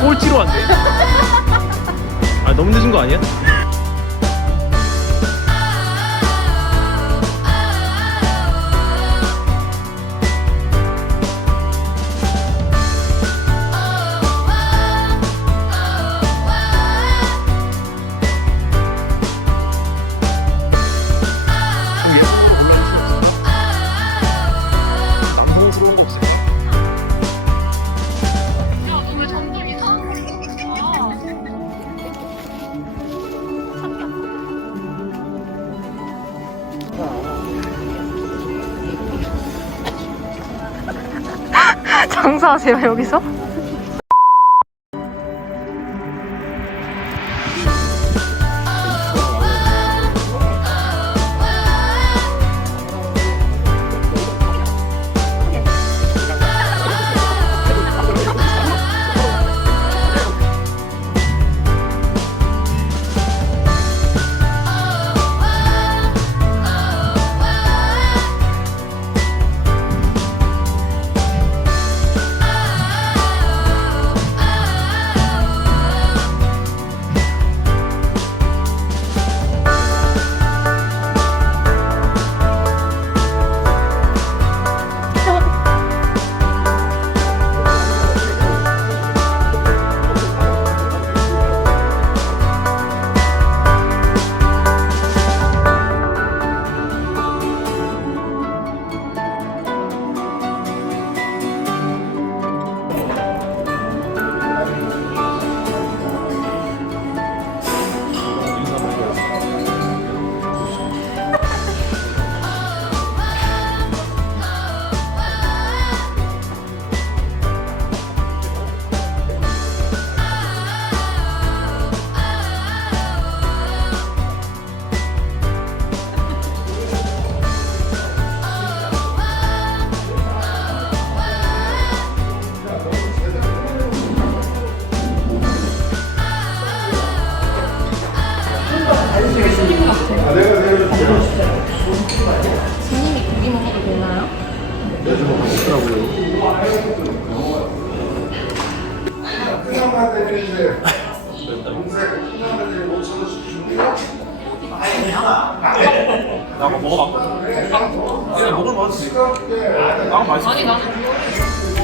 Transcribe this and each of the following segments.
꼴찌로 왔네. 아 너무 늦은 거 아니야? 장사하세요 여기서? 스님이 고기 먹어도 되나요? 나 그거 먹어봤거든. 그냥 먹을 맛있지. 나 맛있어. 아니 나는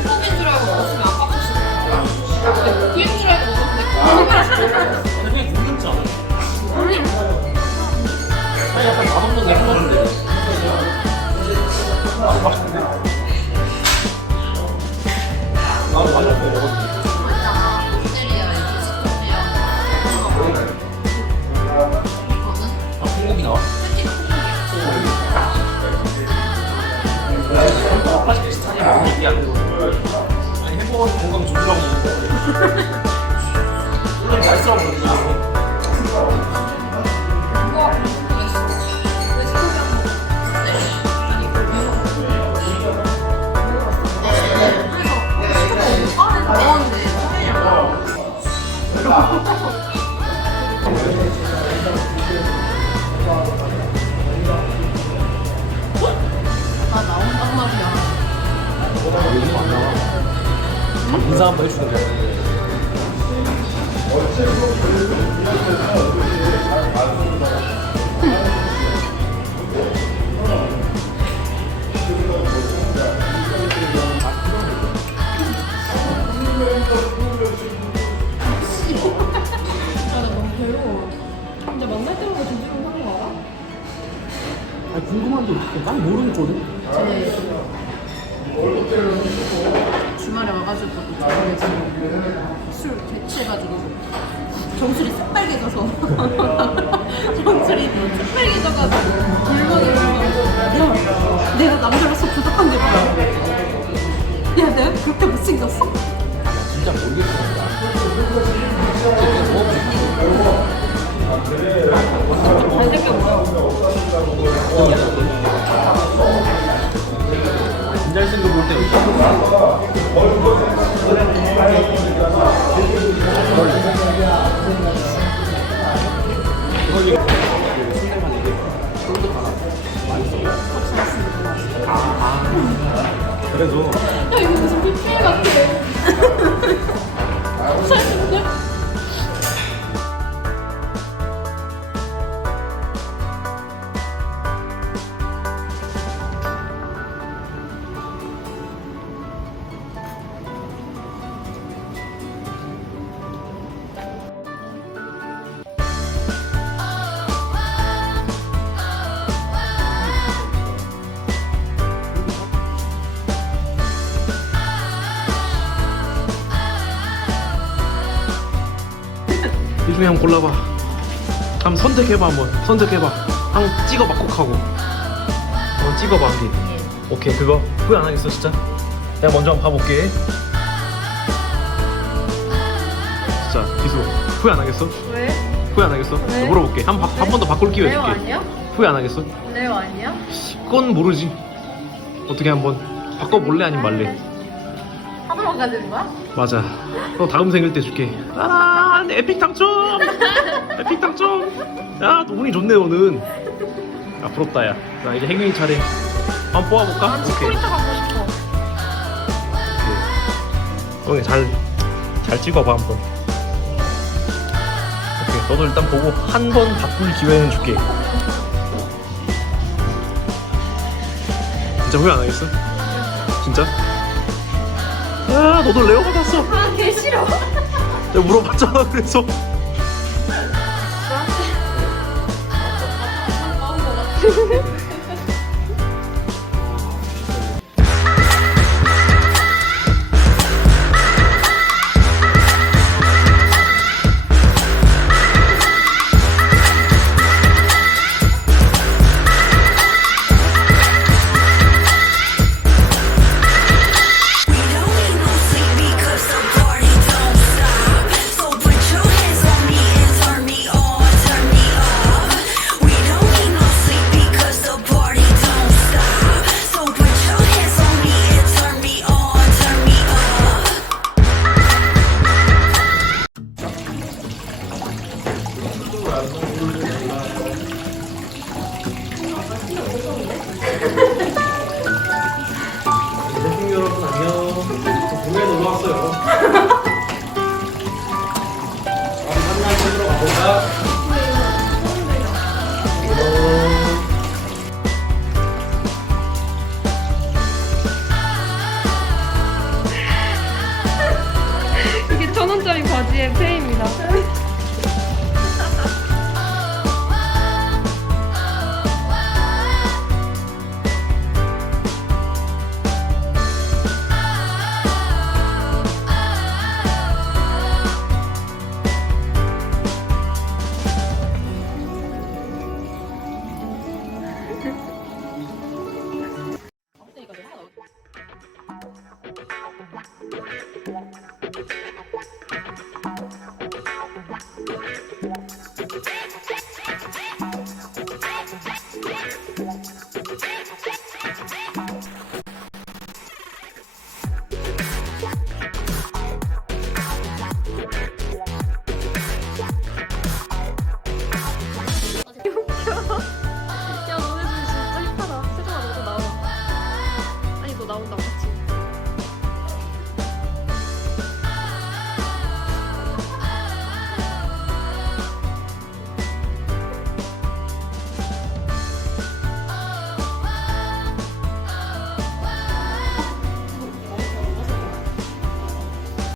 소고기인 줄 알고 먹었으면 근데 고기인 줄 알고 먹었는데 근데 그냥 고기였지 않아? 아니 약간 맛없는 내한 건데. 아, 되고. 아니 햄버거 건강 좋더라고. 물론 맛있어 보이지. 인사 한번 해주는 거야. 아나 너무 괴로워 진짜 만날 때마다 뒤지고 사는 거 알아? 아니 궁금한데 난. 제 주말에 와가지고 또 저녁에 술 대체해가지고 정수리 새빨개져서 정수리 새빨개져가지고 불멍이 불멍 야 내가 남자로서 부족한 게 뭐야 야 내가 그렇게 못생겼어? 거기 중에 한번 골라봐. 한번 선택해봐 한번. 선택해봐. 한번 찍어봐 꼭 하고. 한번 찍어봐 한 개. 오케이 그거 후회 안 하겠어 진짜. 내가 먼저 한번 봐볼게. 진짜 기수 후회 안 하겠어? 왜? 후회 안 하겠어? 왜? 물어볼게. 한 번 더 바꿀 기회 레오 줄게. 아니야? 후회 안 하겠어? 레오 아니야? 그건 모르지. 어떻게 한번 바꿔볼래 아니면 말래? 하나만 가지는 거야? 맞아. 너 다음 생일 때 줄게. 아, 내 에픽 당첨! 에픽 당첨! 야, 너 운이 좋네, 너는. 아, 부럽다, 야. 자, 이제 행윈이 차례. 한번 뽑아볼까? 난 오케이. 치코리타 갖고 싶어. 오케이. 잘, 잘 찍어봐, 한번. 오케이. 너도 일단 보고 한 번 바꿀 기회는 줄게. 진짜 후회 안 하겠어? 진짜? 아, 너도 레오 받았어. 아, 개 싫어. 내가 물어봤잖아 그래서